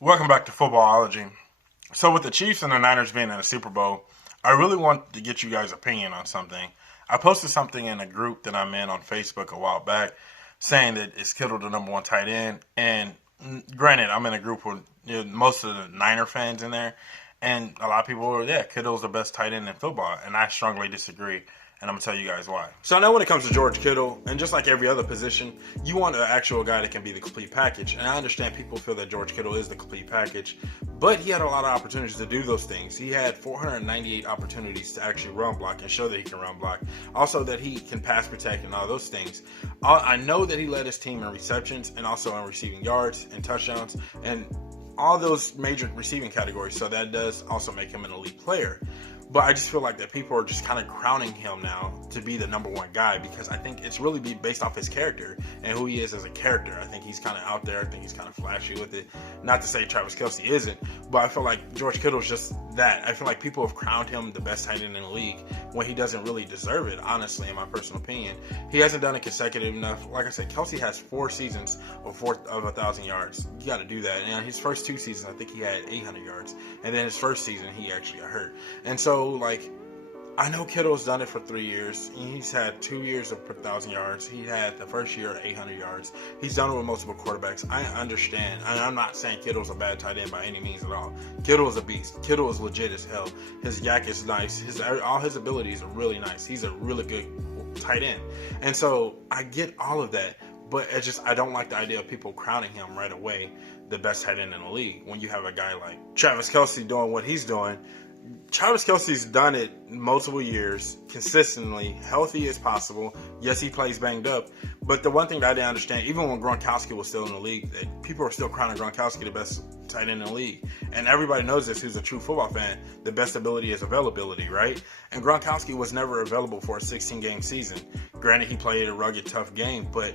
Welcome back to Footballology. So, with the Chiefs and the Niners being in the Super Bowl, I really want to get you guys' opinion on something. I posted something in a group that I'm in on Facebook a while back saying that is Kittle the number one tight end. And granted, I'm in a group with most of the Niner fans in there, and a lot of people are, yeah, Kittle's the best tight end in football. And I strongly disagree. And I'm going to tell you guys why. So I know when it comes to George Kittle, and just like every other position, you want an actual guy that can be the complete package. And I understand people feel that George Kittle is the complete package, but he had a lot of opportunities to do those things. He had 498 opportunities to actually run block and show that he can run block. Also that he can pass protect and all those things. I know that he led his team in receptions and also in receiving yards and touchdowns and all those major receiving categories. So that does also make him an elite player. But I just feel like that people are just kind of crowning him now to be the number one guy because I think it's really based off his character and who he is as a character. I think he's kind of out there. I think he's kind of flashy with it. Not to say Travis Kelce isn't, but I feel like George Kittle's just that. I feel like people have crowned him the best tight end in the league when he doesn't really deserve it, honestly, in my personal opinion. He hasn't done it consecutive enough. Like I said, Kelce has 4 seasons of 1,000 yards. You got to do that. And his first 2 seasons, I think he had 800 yards. And then his first season, he actually got hurt. And so, like, I know Kittle's done it for 3 years. He's had 2 years of 1,000 yards. He had the first year at 800 yards. He's done it with multiple quarterbacks. I understand. And I'm not saying Kittle's a bad tight end by any means at all. Kittle is a beast. Kittle is legit as hell. His yak is nice. All his abilities are really nice. He's a really good tight end. And so I get all of that. But I don't like the idea of people crowning him right away the best tight end in the league when you have a guy like Travis Kelce doing what he's doing. Travis Kelce's done it multiple years, consistently, healthy as possible. Yes, he plays banged up. But the one thing that I didn't understand, even when Gronkowski was still in the league, that people are still crowning Gronkowski the best tight end in the league. And everybody knows this who's a true football fan. The best ability is availability, right? And Gronkowski was never available for a 16-game season. Granted, he played a rugged, tough game, but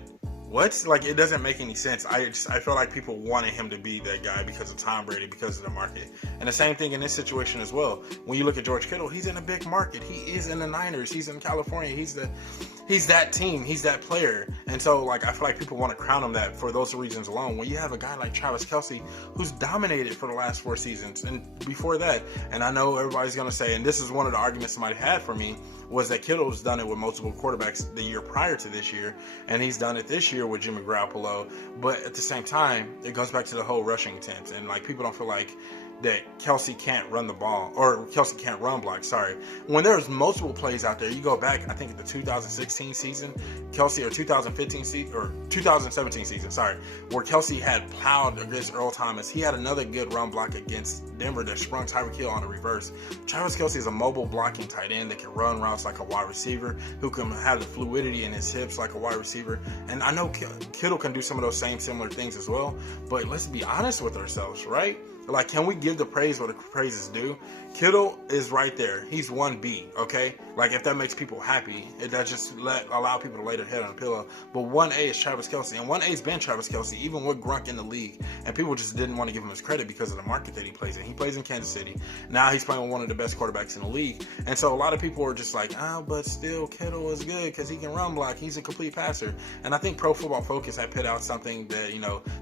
what? Like, it doesn't make any sense. I feel like people wanted him to be that guy because of Tom Brady, because of the market. And the same thing in this situation as well. When you look at George Kittle, he's in a big market. He is in the Niners. He's in California. He's that team. He's that player. And so, like, I feel like people want to crown him that for those reasons alone. When you have a guy like Travis Kelce who's dominated for the last 4 seasons and before that, and I know everybody's going to say, and this is one of the arguments somebody had for me, was that Kittle's done it with multiple quarterbacks the year prior to this year, and he's done it this year with Jimmy Garoppolo. But at the same time, it goes back to the whole rushing attempts, and like people don't feel like that Kelce can't run the ball, or Kelce can't run block, sorry. When there's multiple plays out there, you go back, I think the 2016 season, Kelce, or 2015 season, or 2017 season, sorry, where Kelce had plowed against Earl Thomas. He had another good run block against Denver that sprung Tyreek Hill on a reverse. Travis Kelce is a mobile blocking tight end that can run routes like a wide receiver, who can have the fluidity in his hips like a wide receiver. And I know Kittle can do some of those similar things as well, but let's be honest with ourselves, right? Like, can we give the praise where the praise is due? Kittle is right there. He's 1B, okay? Like, if that makes people happy, that just allow people to lay their head on a pillow. But 1A is Travis Kelce, and 1A's been Travis Kelce, even with Gronk in the league. And people just didn't want to give him his credit because of the market that he plays in. He plays in Kansas City. Now he's playing with one of the best quarterbacks in the league. And so a lot of people are just like, but still Kittle is good because he can run block. He's a complete passer. And I think Pro Football Focus had put out something that,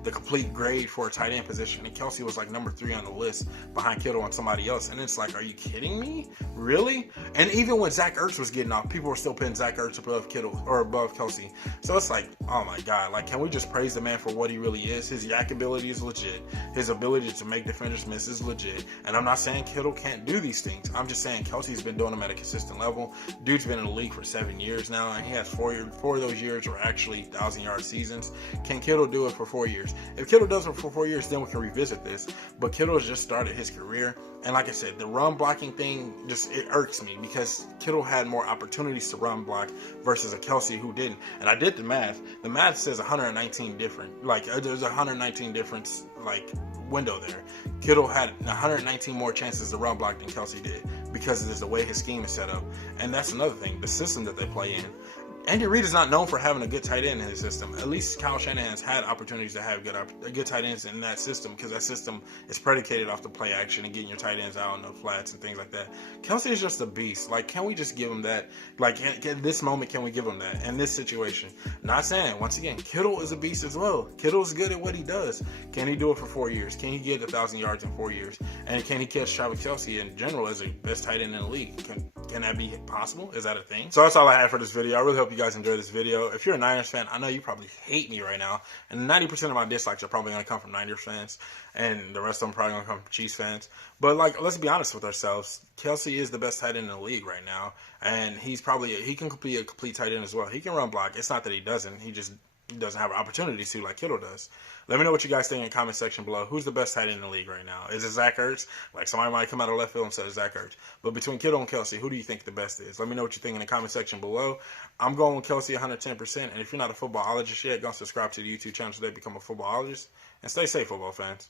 the complete grade for a tight end position. And Kelce was like number 3 on the list behind Kittle and somebody else. And it's like, are you kidding me? Really? And even when Zach Ertz was getting off, people were still putting Zach Ertz above Kittle or above Kelce. So it's like, oh my God, like, can we just praise the man for what he really is? His yak ability is legit. His ability to make defenders miss is legit. And I'm not saying Kittle can't do these things. I'm just saying Kelce's been doing them at a consistent level. Dude's been in the league for 7 years now, and he has 4 of those years are actually 1,000-yard seasons. Can Kittle do it for 4 years? If Kittle does it for 4 years, then we can revisit this. But Kittle has just started his career. And like I said, the run blocking thing, it irks me because Kittle had more opportunities to run block versus a Kelce who didn't. And I did the math. The math says 119 different. Like, there's 119 difference, like, window there. Kittle had 119 more chances to run block than Kelce did because of the way his scheme is set up. And that's another thing, the system that they play in. Andy Reid is not known for having a good tight end in his system. At least Kyle Shanahan's had opportunities to have good tight ends in that system, because that system is predicated off the play action and getting your tight ends out on the flats and things like that. Kelce is just a beast. Like, can we just give him that? Like, at this moment, can we give him that in this situation? Not saying, once again, Kittle is a beast as well. Kittle's good at what he does. Can he do it for 4 years? Can he get 1,000 yards in 4 years? And can he catch Travis Kelce in general as the best tight end in the league? Can that be possible? Is that a thing? So that's all I had for this video. I really hope you guys enjoyed this video. If you're a Niners fan, I know you probably hate me right now. And 90% of my dislikes are probably going to come from Niners fans. And the rest of them probably going to come from Chiefs fans. But, like, let's be honest with ourselves. Kelce is the best tight end in the league right now. And he can be a complete tight end as well. He can run block. It's not that he doesn't. He doesn't have opportunities to, like Kittle does. Let me know what you guys think in the comment section below. Who's the best tight end in the league right now? Is it Zach Ertz? Like, somebody might come out of left field and say Zach Ertz. But between Kittle and Kelce, who do you think the best is? Let me know what you think in the comment section below. I'm going with Kelce 110%. And if you're not a footballologist yet, go subscribe to the YouTube channel today, become a footballologist. And stay safe, football fans.